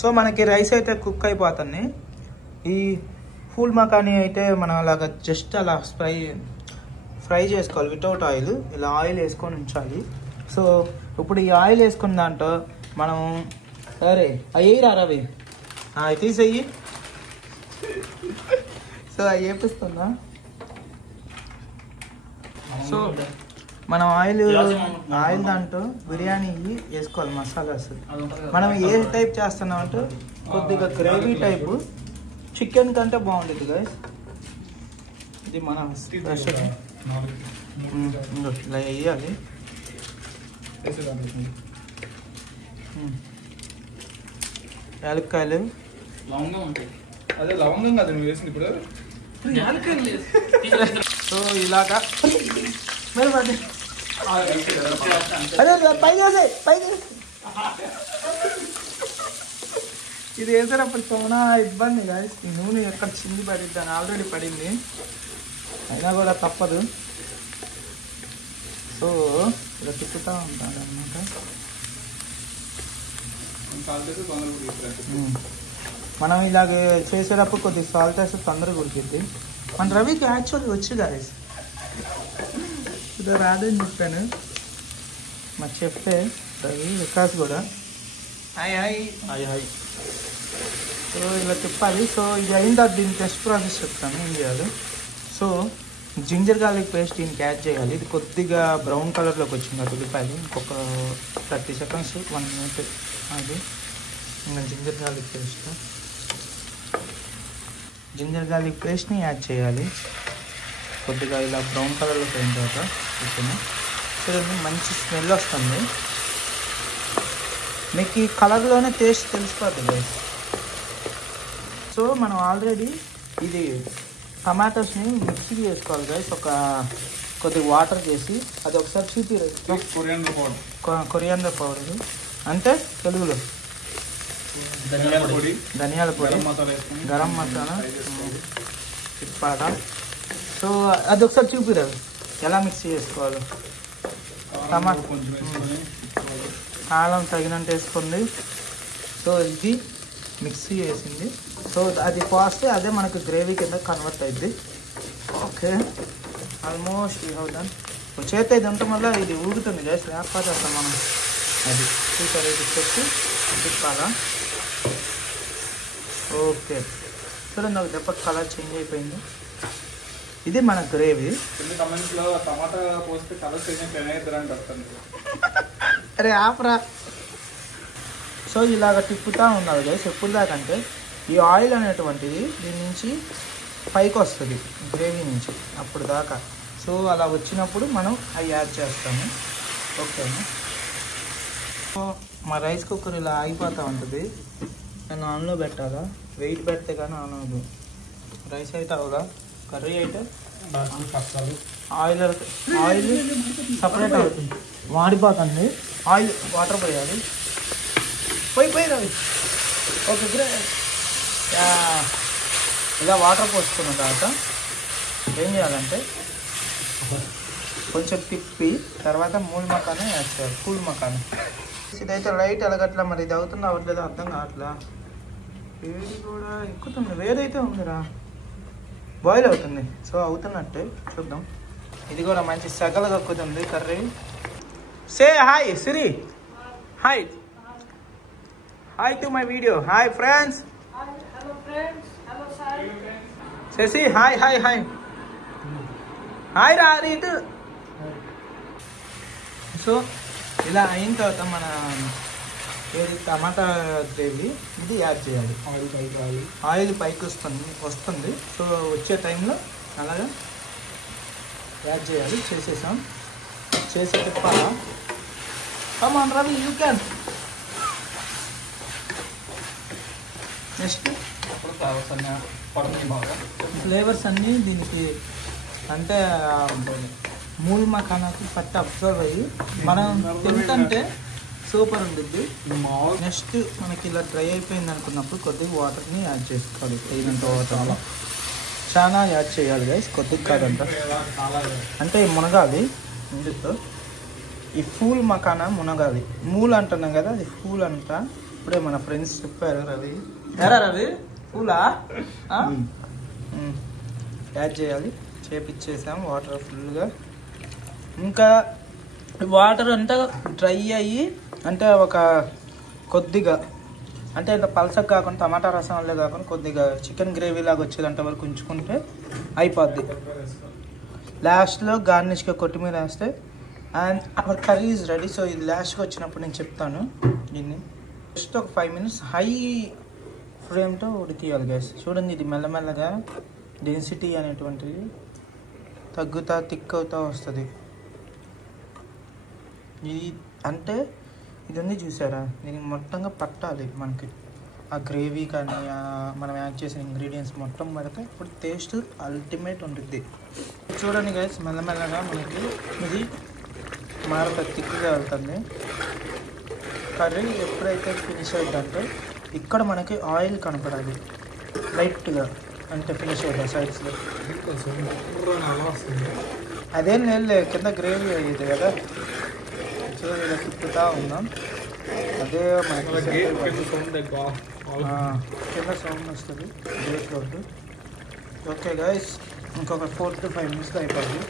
So మనకి rice అయితే cook అయిపోతుంది. ఈ ఫూల్ మకానీ అయితే మనం అలాగా జస్ట్ అలా ఫ్రై చేసుకోవాలి వితౌట్ ఆయిల్. ఇలా ఆయిల్ వేసుకొని ఉంచాలి. సో ఇప్పుడు ఈ ఆయిల్ వేసుకున్న దాంట్లో మనం సరే అవి రవి అవి తీసేయి. సో అవి వేపిస్తుందా. సో మనం ఆయిల్ దాంట్లో బిర్యానీ వేసుకోవాలి. మసాలాస్ మనం ఏ టైప్ చేస్తున్నాం అంటే కొద్దిగా గ్రేవీ టైపు చికెన్ కంటే బాగుంటుంది గైస్. ఇది మనం స్పెషల్ ఇలా వేయాలి. యాలక్కాయలు అదే లవంగం కదా నువ్వు వేసింది ఇప్పుడు. సో ఇలాగా అదే పైకి ఇది వేసేటప్పుడు చాలా ఇబ్బంది గాయస్. ఈ నూనె ఎక్కడ చింది పడిద్దాను ఆల్రెడీ పడింది, అయినా కూడా తప్పదు. సో ఇలా తిప్పుతూ ఉంటాను అన్నమాట. మనం ఇలాగ చేసేటప్పుడు కొద్దిగా సాల్ట్ వేస్తే తొందరగా ఉడికిద్ది. మన రవికి యాక్చువల్లీ వచ్చు గాయస్, ఇది రాదని చెప్పాను. మా చెప్తే రవి వికాస్ కూడా hi hi hi hi. So ఇలా తిప్పాలి. సో ఇది అయిన తర్వాత దీని టెస్ట్ ప్రాసెస్ చెప్తాను ఏం చేయాలి. సో జింజర్ గార్లిక్ పేస్ట్ దీనికి యాడ్ చేయాలి. ఇది కొద్దిగా బ్రౌన్ కలర్లోకి వచ్చింది అది ఉల్లిపాయలు. ఇంకొక 30 సెకండ్స్ 1 మినిట్ అది. ఇంకా జింజర్ గార్లిక్ పేస్ట్ని యాడ్ చేయాలి. కొద్దిగా ఇలా బ్రౌన్ కలర్లోకి అయిన తర్వాత ఓకేనా. చూడండి మంచి స్మెల్ వస్తుంది. మీకు ఈ కలర్లోనే టేస్ట్ తెలిసిపోతుంది. సో మనం ఆల్రెడీ ఇది టమాటోస్ని మిక్సీ చేసుకోవాలి గైస్. కొద్దిగా వాటర్ చేసి అది ఒకసారి చూపి. కొరియాండర్ పౌడర్ అంటే తెలుగులో ధనియాల పొడి, గరం మసాలా తిప్పాక. సో అది ఒకసారి చూపిరాదు ఎలా మిక్సీ చేసుకోవాలి. టమాటా కారం తగినంత వేసుకోండి. సో ఇది మిక్సీ వేసింది. సో అది పోస్తే అదే మనకు గ్రేవీ కింద కన్వర్ట్ అయింది. Okay almost done. చేతి ఇది ఉండటం వల్ల ఇది ఊగుతుంది గైస్, లేకపోతే అసలు మనం అది చూసారు ఇది పెట్టి తిప్పాలా. ఓకే చూడండి ఒక దెబ్బ కలర్ చేంజ్ అయిపోయింది. ఇది మన గ్రేవీ. అరే ఆపరా. సో ఇలాగ తిప్పుతూ ఉన్నారు గైస్ ఎప్పుడు దాకంటే ఈ ఆయిల్ అనేటువంటిది దీని నుంచి పైకి వస్తుంది గ్రేవీ నుంచి అప్పుడు దాకా. సో అలా వచ్చినప్పుడు మనం అవి యాడ్ చేస్తాము. ఓకేనా. సో మా రైస్ కుక్కర్ ఇలా ఆగిపోతూ ఉంటుంది. నేను ఆన్లో పెట్టాలా, వెయిట్ పెడితే కానీ ఆన్ అవ్వదు. రైస్ అయితే అవదా, కర్రీ అయితే ఆయిల్ సపరేట్ అవుతుంది, మాడిపోతుంది. ఆయిల్ వాటర్ పోయాలి. పోయి రవి. Okay great. ఇలా వాటర్ పోసుకున్న తర్వాత ఏం చేయాలంటే కొంచెం తిప్పి తర్వాత మూల్ మకానే యాడ్ చేయాలి. ఫుల్ మకానే. ఇదైతే లైట్ ఎలగట్లా, మరి ఇది అవుతుందో అవ్వట్లేదో అర్థం కావట్లా. వేడి కూడా ఎక్కుతుంది, వేడైతే ఉందిరా, బాయిల్ అవుతుంది. సో అవుతున్నట్టే చూద్దాం. ఇది కూడా మంచి సగలు కక్కుతుంది curry. Say hi Siri, hi hi to my video. Hi friends. Sasi hi hi hi hi రా రీతు. సో ఇలా అయిన తర్వాత మన టమాటా గ్రేవీ ఇది యాడ్ చేయాలి. ఆయిల్ పైకి వస్తుంది. సో వచ్చే టైంలో అలాగా యాడ్ చేయాలి. చేసేసాం. చేసే తిప్పాలా. Come on Ravi you can. Next flavours అన్నీ దీనికి అంటే మూల్ మఖానాకి పట్టి అబ్జర్వ్ అయ్యి మనం తింటే సూపర్ ఉంటుంది. నెక్స్ట్ మనకి ఇలా డ్రై అయిపోయింది అనుకున్నప్పుడు కొద్దిగా వాటర్ని యాడ్ చేసుకోవాలి. తగినంత వాటర్ చాలా యాడ్ చేయాలి గైస్, కొద్దిగా కాదంట. అంటే మునగాలి ఇందుతో. ఈ ఫూల్ మఖానా మునగాలి. మూల్ అంటున్నాం కదా, అది ఫూల్ అంట. ఇప్పుడే మన ఫ్రెండ్స్ చెప్పారు రవి. ఎరా రవి పూలా యాడ్ చేయాలి, చేపిచ్చేసాం వాటర్ ఫుల్గా. ఇంకా వాటర్ అంతా డ్రై అయ్యి అంటే ఒక కొద్దిగా అంటే ఇంత పల్సగా కాకుండా టమాటా రసం వల్లే కాకుండా కొద్దిగా చికెన్ గ్రేవీ లాగా వచ్చేదంత వరకు ఉంచుకుంటే అయిపోద్ది. లాస్ట్లో గార్నిష్గా కొత్తిమీర వేస్తే and hour curry is ready. So ఇది లాస్ట్గా వచ్చినప్పుడు నేను చెప్తాను. దీన్ని జస్ట్ ఒక 5 minutes హై ఫ్లేమ్తో ఉడికియాలి గ్యాస్. చూడండి ఇది మెల్లమెల్లగా డెన్సిటీ అనేటువంటిది తగ్గుతా థిక్ అవుతా వస్తుంది. ఇది అంటే ఇది ఉంది చూసారా, దీనికి మొత్తంగా పట్టాలి మనకి ఆ గ్రేవీ కానీ మనం యాడ్ చేసిన ఇంగ్రీడియంట్స్ మొత్తం పడితే ఇప్పుడు టేస్ట్ అల్టిమేట్ ఉంటుంది. చూడండి గైస్ మెల్లమెల్లగా మనకి ఇది మారత థిక్గా వెళ్తుంది. కర్రీ ఎప్పుడైతే ఫినిష్ అవుతుందంటే ఇక్కడ మనకి ఆయిల్ కనపడాలి లైట్గా, అంటే ఫినిష్ అవుతుంది సైడ్స్లో. అదేం లేదు కింద గ్రేవీ అయ్యేది కదా. సో ఇలా తిప్పుతూ ఉన్నాం. అదే మనకి కింద సౌండ్ వస్తుంది గేట్ వరకు. ఓకే గైస్ ఇంకొక 4 to 5 minutes అయిపోద్ది.